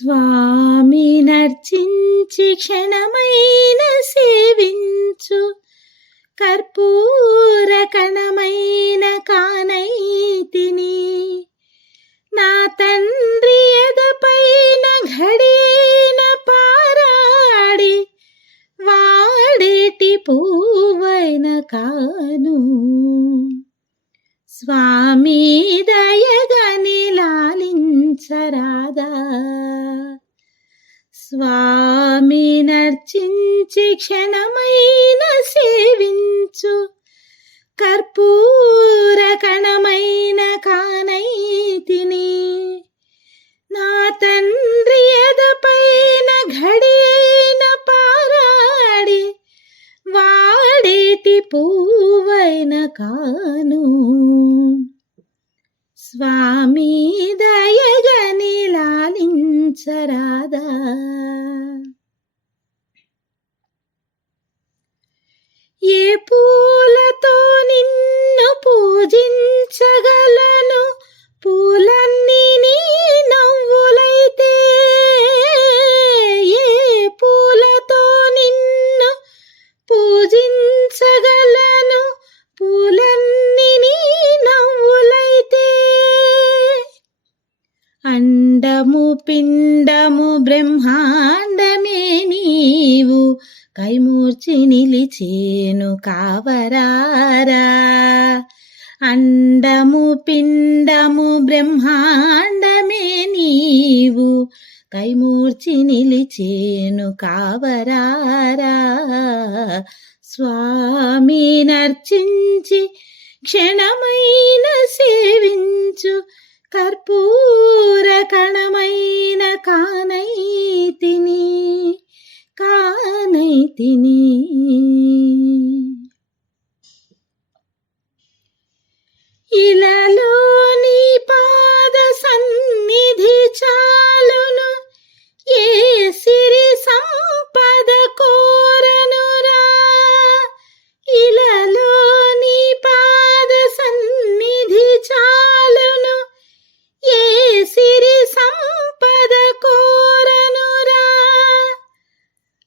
స్వామి నర్చించి క్షణమైన సేవించు కర్పూర కణమైన కానైతిని నా తండ్రి ఎదపైన ఘడియైన పారాడి వాడేటి పువ్వైన కాను స్వామి దయగని లాలించరాదా స్వామి నర్చించి క్షణమైన సేవించు కర్పూర కణమైన కానైతిని నా తండ్రి ఎదపైన ఘడియైన పారాడి వాడేటి పువ్వైన కాను స్వామి దయగని లాలించరాదా ఏ పూలతో నిన్ను పూజించగలను పూలన్నీ నీ నవ్వులైతే ఏ పూలతో నిన్ను పూజించగలను పూలన్నీ నీ నవ్వులైతే అండము పిండము బ్రహ్మాండమే నీవు కైమూర్చి నిలిచేను కావరారా అండము పిండము బ్రహ్మాండమే నీవు కైమూర్చి నిలిచేను కావరారా స్వామి నర్చించి క్షణమైన సేవించు కర్పూర కణమైన కానైతిని ఇలలో నీ పాద సన్నిధి చాలును ఏ సిరి సంపద కోరనురా ఇలలో నీ పాద సన్నిధి చాలును ఏ సిరి సంపద కోరనురా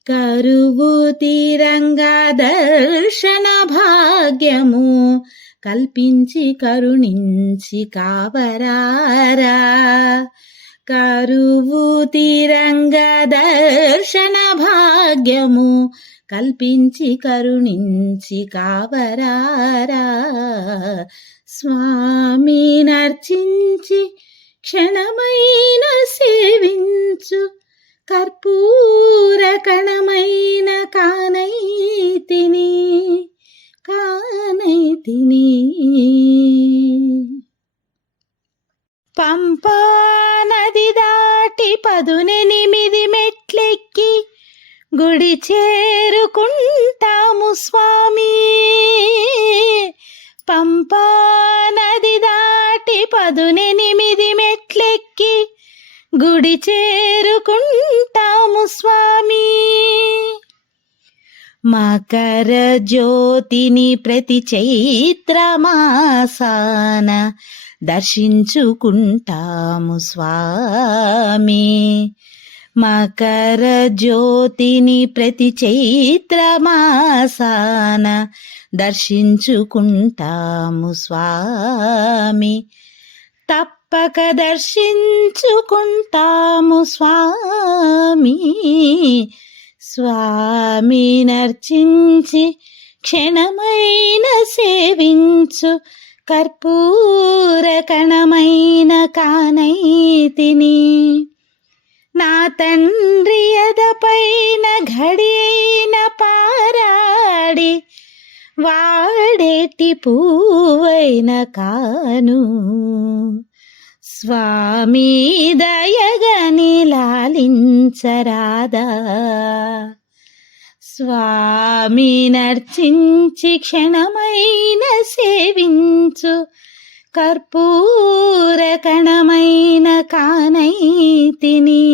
కరువు తీరంగా దర్శన భాగ్యము కల్పించి కరుణించి కావరారా కరువు తీరంగా దర్శన భాగ్యము కల్పించి కరుణించి కావరారా స్వామి నర్చించి క్షణమైన సేవించు కర్పూర కణమైన కానైతిని పంపా నది దాటి 18 మెట్లెక్కి గుడి చేరుకుంటాము స్వామి పంపా నది దాటి 18 మెట్లెక్కి గుడి చేరుకుంటాము స్వామి మకర జ్యోతిని ప్రతి చైత్ర మాసాన దర్శించుకుంటాము స్వామి మకర జ్యోతిని ప్రతి చైత్ర మాసాన దర్శించుకుంటాము స్వామి తప్పక దర్శించుకుంటాము స్వామి స్వామి నర్చించి క్షణమైన సేవించు కర్పూర కణమైన కానైతిని నా తండ్రి ఎదపైన ఘడియైన పారాడి వాడేటి పువ్వైన కాను స్వామి దయగని లాలించరాదా స్వామి నర్చించి క్షణమైన సేవించు కర్పూర కణమైన కానైతిని